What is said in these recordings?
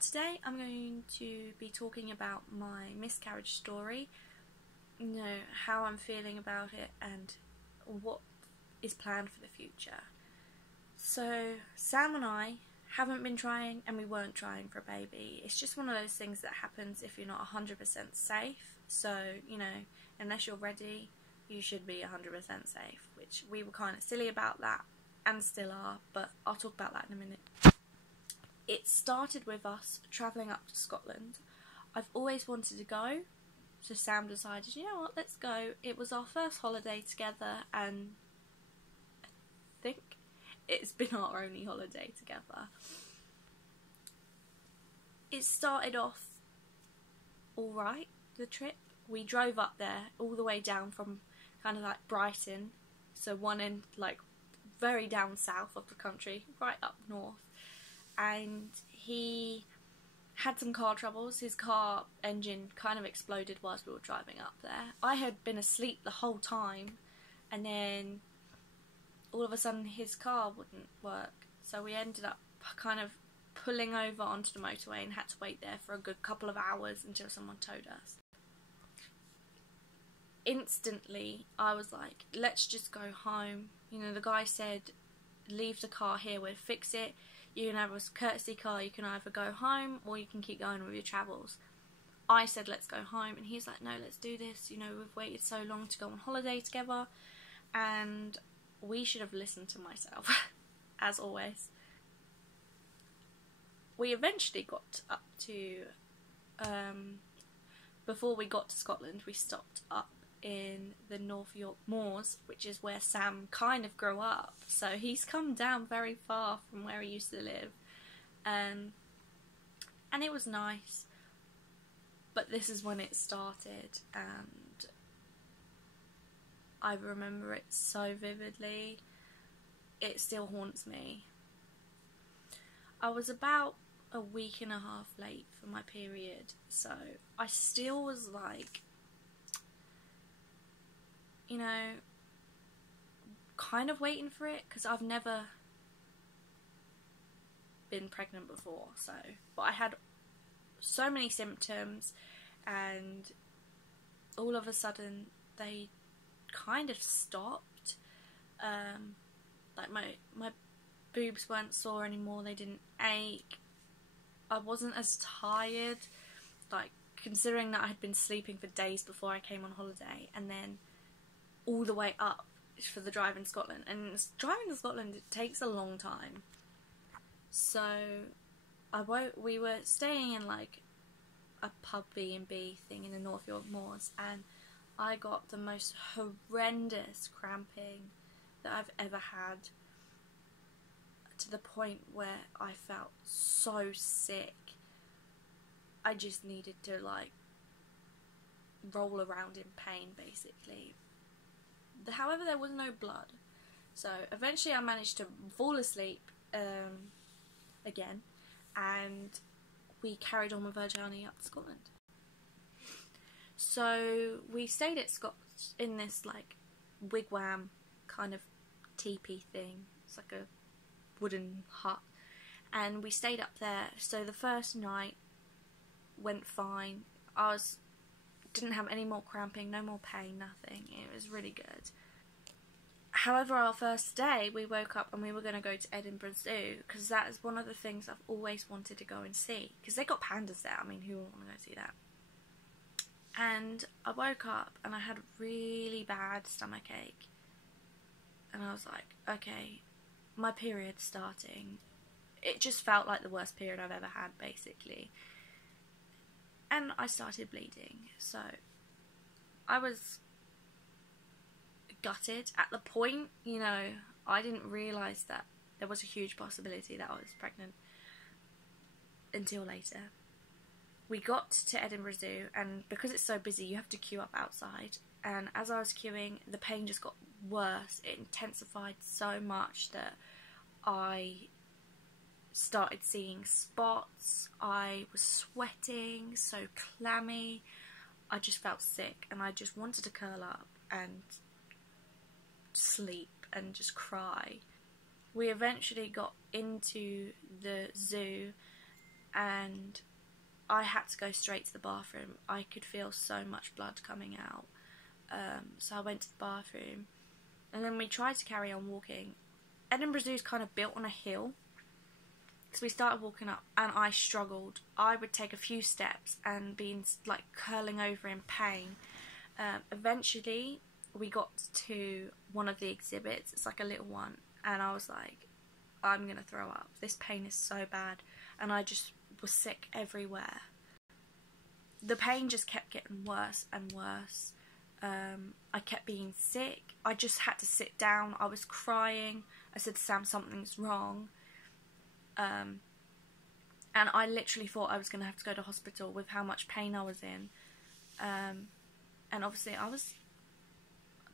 Today I'm going to be talking about my miscarriage story, how I'm feeling about it and what is planned for the future. So Sam and I haven't been trying, and we weren't trying for a baby. It's just one of those things that happens if you're not 100% safe. So, unless you're ready, you should be 100% safe, which we were kind of silly about that and still are, but I'll talk about that in a minute. It started with us travelling up to Scotland. I've always wanted to go, so Sam decided, you know what, let's go. It was our first holiday together, and I think it's been our only holiday together. It started off alright, the trip. We drove up there all the way down from kind of like Brighton, so one end like very down south of the country, right up north. And he had some car troubles. His car engine kind of exploded whilst we were driving up there. I had been asleep the whole time, and then all of a sudden his car wouldn't work, so we ended up kind of pulling over onto the motorway and had to wait there for a good couple of hours until someone towed us. Instantly I was like, let's just go home. The guy said, leave the car here, we'll fix it. You can have a courtesy car, you can either go home or you can keep going with your travels. I said let's go home, and he's like, no, let's do this, we've waited so long to go on holiday together. And we should have listened to myself, as always. We eventually got up to, before we got to Scotland, we stopped up in the North York Moors, which is where Sam kind of grew up, so he's come down very far from where he used to live, and it was nice. But this is when it started, and I remember it so vividly. It still haunts me. I was about a week and a half late for my period, so I still was like, kind of waiting for it, because I've never been pregnant before, but I had so many symptoms, and all of a sudden they kind of stopped. Like my boobs weren't sore anymore, they didn't ache, I wasn't as tired, like considering that I had been sleeping for days before I came on holiday, and then all the way up for the drive in Scotland. And driving to Scotland, it takes a long time. So we were staying in like a pub B&B thing in the North York Moors, and I got the most horrendous cramping that I've ever had, to the point where I felt so sick. I just needed to like roll around in pain, basically. However, there was no blood, so eventually I managed to fall asleep again, and we carried on with our journey up to Scotland. So we stayed at in this like wigwam kind of teepee thing. It's like a wooden hut, and we stayed up there. So the first night went fine. Didn't have any more cramping, no more pain, nothing. It was really good. However, our first day we woke up and we were going to go to Edinburgh Zoo, because that is one of the things I've always wanted to go and see, because they got pandas there. I mean, who wouldn't want to go see that? And I woke up and I had really bad stomachache, and I was like, okay, my period's starting. It just felt like the worst period I've ever had, basically. And I started bleeding, so I was gutted. At the point, I didn't realise that there was a huge possibility that I was pregnant until later. We got to Edinburgh Zoo, and because it's so busy you have to queue up outside, and as I was queuing the pain just got worse. It intensified so much that I started seeing spots, I was sweating, so clammy, I just felt sick, and I just wanted to curl up and sleep and just cry. We eventually got into the zoo, and I had to go straight to the bathroom. I could feel so much blood coming out. So I went to the bathroom, and then we tried to carry on walking. Edinburgh Zoo is kind of built on a hill, so we started walking up, and I struggled. I would take a few steps and be like curling over in pain. Eventually, we got to one of the exhibits. It's like a little one, and I was like, I'm gonna throw up. This pain is so bad, and I just was sick everywhere. The pain just kept getting worse and worse. I kept being sick. I just had to sit down. I was crying. I said to Sam, something's wrong. And I literally thought I was going to have to go to hospital with how much pain I was in. And obviously I was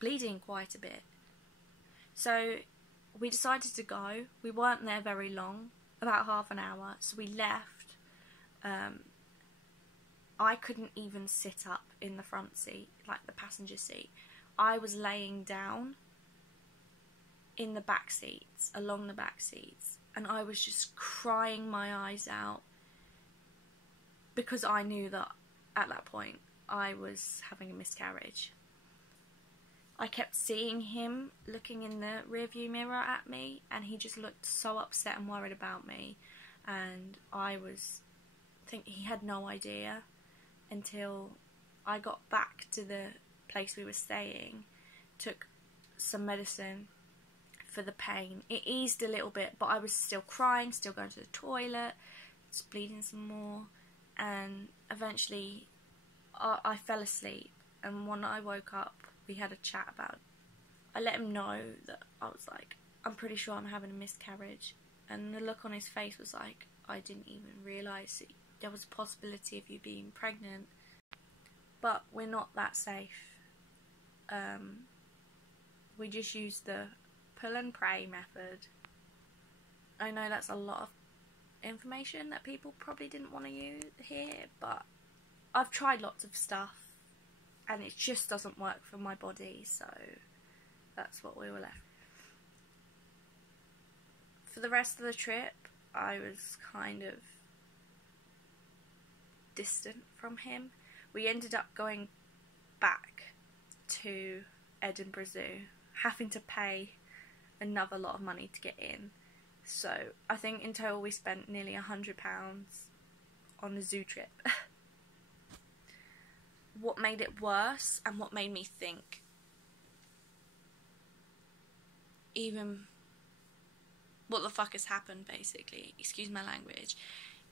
bleeding quite a bit. So we decided to go. We weren't there very long, about half an hour, so we left. I couldn't even sit up in the front seat, like the passenger seat. I was laying down in the back seats, along the back seats, and I was just crying my eyes out because I knew that at that point I was having a miscarriage. I kept seeing him looking in the rearview mirror at me, and he just looked so upset and worried about me, and I think he had no idea until I got back to the place we were staying, took some medicine for the pain. It eased a little bit, but I was still crying, still going to the toilet, just bleeding some more, and eventually I fell asleep, and when I woke up we had a chat about it. I let him know that I was like, I'm pretty sure I'm having a miscarriage, and the look on his face was like, I didn't even realise there was a possibility of you being pregnant. But we're not that safe. We just use the pull and pray method. I know that's a lot of information that people probably didn't want to hear, but I've tried lots of stuff and it just doesn't work for my body, so that's what we were left. For the rest of the trip, I was kind of distant from him. We ended up going back to Edinburgh Zoo, having to pay another lot of money to get in. So I think in total we spent nearly £100 on the zoo trip. What made it worse, and what made me think even what the fuck has happened, basically, excuse my language,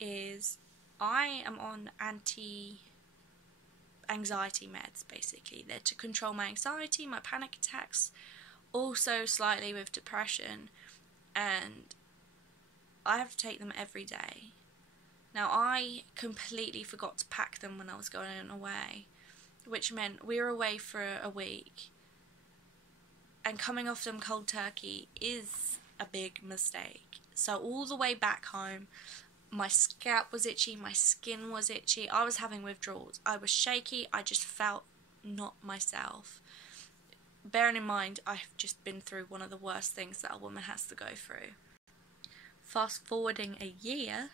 is I am on anti-anxiety meds, basically. They're to control my anxiety, my panic attacks, also slightly with depression, and I have to take them every day. Now, I completely forgot to pack them when I was going away, which meant we were away for a week, and coming off them cold turkey is a big mistake. So all the way back home, my scalp was itchy, my skin was itchy, I was having withdrawals, I was shaky, I just felt not myself. Bearing in mind, I've just been through one of the worst things that a woman has to go through. Fast forwarding a year,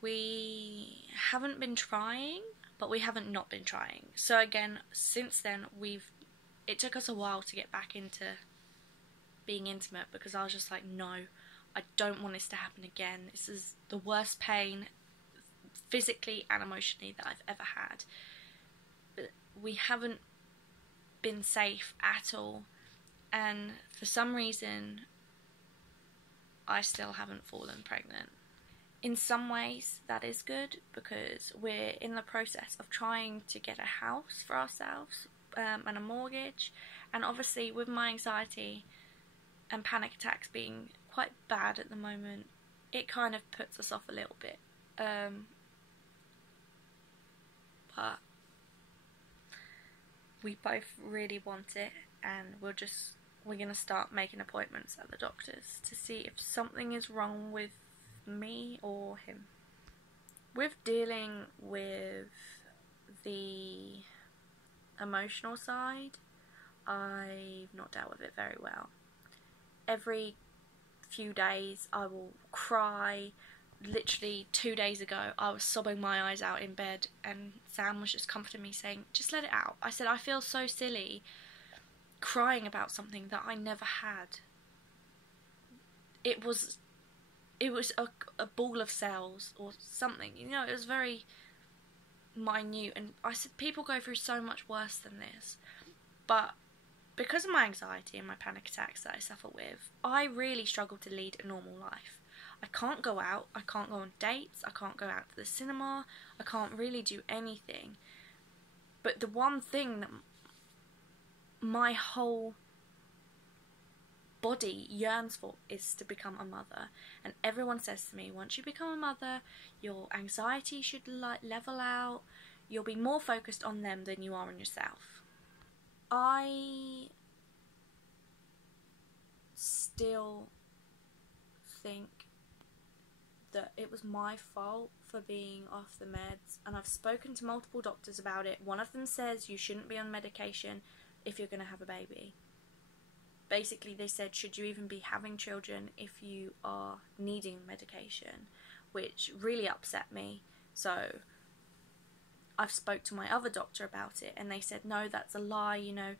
we haven't been trying, but we haven't not been trying. So again, since then, it took us a while to get back into being intimate, because I was just like, no, I don't want this to happen again. This is the worst pain, physically and emotionally, that I've ever had. But we haven't been safe at all, and for some reason, I still haven't fallen pregnant. In some ways, that is good, because we're in the process of trying to get a house for ourselves, and a mortgage, and obviously with my anxiety and panic attacks being quite bad at the moment, it kind of puts us off a little bit, but we both really want it, and we're going to start making appointments at the doctors to see if something is wrong with me or him. With dealing with the emotional side, I've not dealt with it very well. Every few days I will cry, literally 2 days ago, I was sobbing my eyes out in bed, and Sam was just comforting me, saying, just let it out. I said, I feel so silly crying about something that I never had. It was a ball of cells or something, you know, it was very minute, and I said, people go through so much worse than this. But because of my anxiety and my panic attacks that I suffer with, I really struggle to lead a normal life. I can't go out, I can't go on dates, I can't go out to the cinema, I can't really do anything. But the one thing that my whole body yearns for is to become a mother. And everyone says to me, once you become a mother, your anxiety should level out, you'll be more focused on them than you are on yourself. I still think that it was my fault for being off the meds, and I've spoken to multiple doctors about it. One of them says you shouldn't be on medication if you're going to have a baby. Basically, they said, should you even be having children if you are needing medication, which really upset me. So I've spoke to my other doctor about it, and they said, no, that's a lie, you know,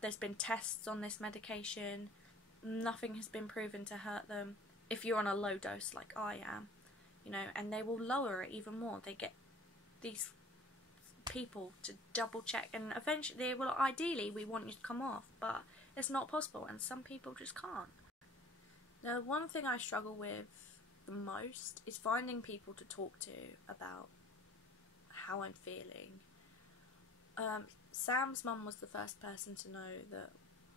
there's been tests on this medication, nothing has been proven to hurt them if you're on a low dose like I am, you know, and they will lower it even more. They get these people to double check, and eventually they will, ideally we want you to come off, but it's not possible, and some people just can't. Now, one thing I struggle with the most is finding people to talk to about how I'm feeling. Sam's mum was the first person to know that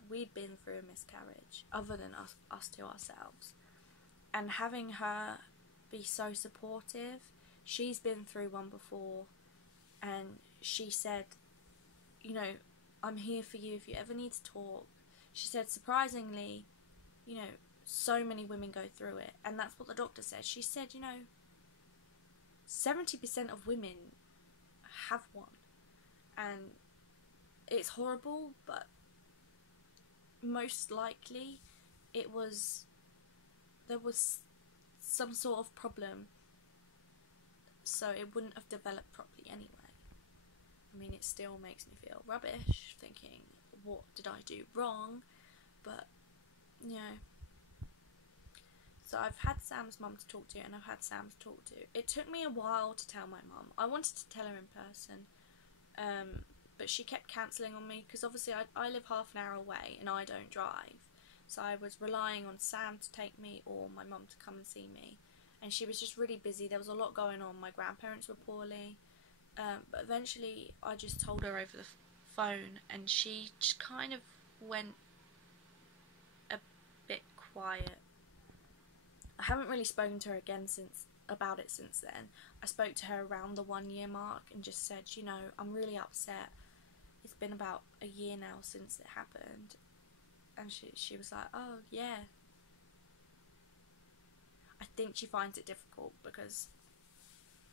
we'd been through a miscarriage, other than us to ourselves. And having her be so supportive, she's been through one before, and she said, you know, I'm here for you if you ever need to talk. She said, surprisingly, you know, so many women go through it, and that's what the doctor said. She said, you know, 70% of women have one, and it's horrible, but most likely there was some sort of problem, so it wouldn't have developed properly anyway. I mean, it still makes me feel rubbish, thinking, what did I do wrong? But, you know, so I've had Sam's mum to talk to, and I've had Sam to talk to. It took me a while to tell my mum. I wanted to tell her in person, but she kept cancelling on me, because obviously I live half an hour away, and I don't drive. So I was relying on Sam to take me, or my mum to come and see me. And she was just really busy. There was a lot going on. My grandparents were poorly. But eventually I just told her over the phone, and she just kind of went a bit quiet. I haven't really spoken to her again about it since then. I spoke to her around the 1 year mark and just said, you know, I'm really upset. It's been about a year now since it happened. And she was like, oh yeah. I think she finds it difficult because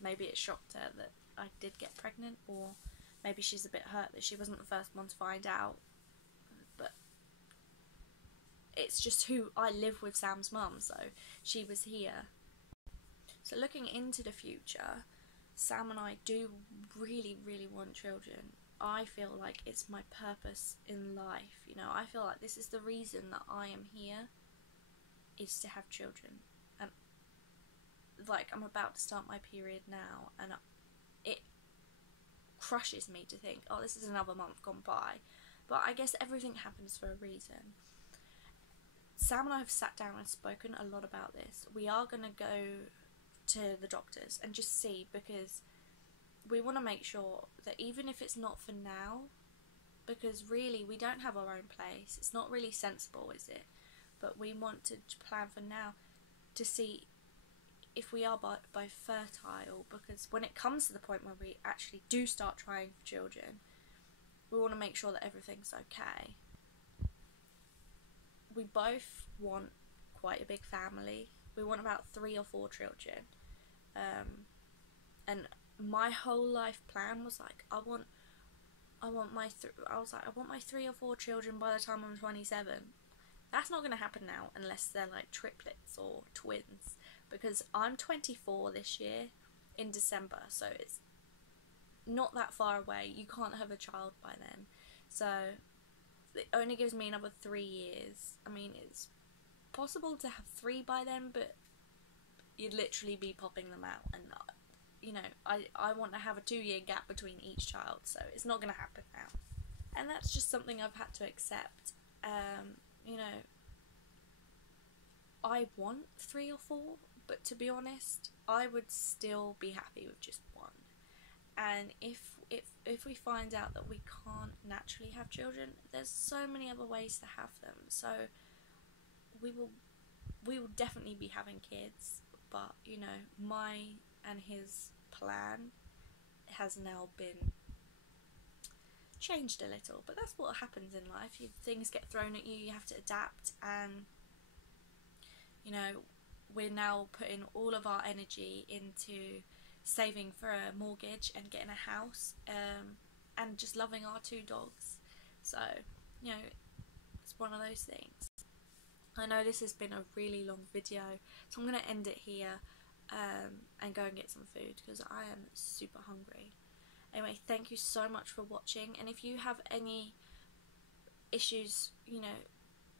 maybe it shocked her that I did get pregnant, or maybe she's a bit hurt that she wasn't the first one to find out. But it's just who I live with, Sam's mum, so she was here. So looking into the future, Sam and I do really, really want children. I feel like it's my purpose in life, you know, I feel like this is the reason that I am here, is to have children. And like, I'm about to start my period now, and it crushes me to think, oh, this is another month gone by. But I guess everything happens for a reason. Sam and I have sat down and spoken a lot about this. We are going to go to the doctors and just see, because we want to make sure that even if it's not for now, because really we don't have our own place, it's not really sensible, is it? But we want to plan for now to see if we are both fertile, because when it comes to the point where we actually do start trying for children, we want to make sure that everything's okay. We both want quite a big family. We want about 3 or 4 children. And my whole life plan was like, I want my 3 or 4 children by the time I'm 27. That's not going to happen now unless they're like triplets or twins. because I'm 24 this year in December, so it's not that far away. You can't have a child by then, so it only gives me another 3 years. I mean, it's possible to have 3 by then, but you'd literally be popping them out, and you know, I want to have a 2-year gap between each child, so it's not going to happen now, and that's just something I've had to accept. You know, I want 3 or 4, but to be honest, I would still be happy with just 1. And if we find out that we can't naturally have children, there's so many other ways to have them. So we will definitely be having kids, but you know, my and his plan has now been changed a little. But that's what happens in life. Things get thrown at you, you have to adapt, and you know, we're now putting all of our energy into saving for a mortgage and getting a house, and just loving our 2 dogs. So, you know, it's one of those things. I know this has been a really long video, so I'm going to end it here, and go and get some food because I am super hungry. Anyway, thank you so much for watching, and if you have any issues, you know,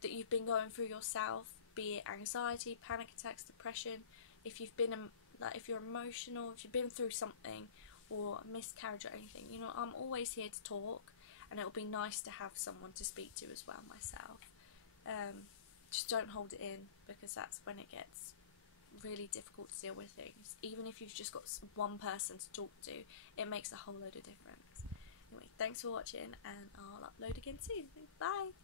that you've been going through yourself, be it anxiety, panic attacks, depression, if you've been if you're emotional, if you've been through something, or a miscarriage or anything, you know, I'm always here to talk, and it'll be nice to have someone to speak to as well myself. Just don't hold it in, because that's when it gets really difficult to deal with things. Even if you've just got one person to talk to, it makes a whole load of difference. Anyway, thanks for watching, and I'll upload again soon. Bye!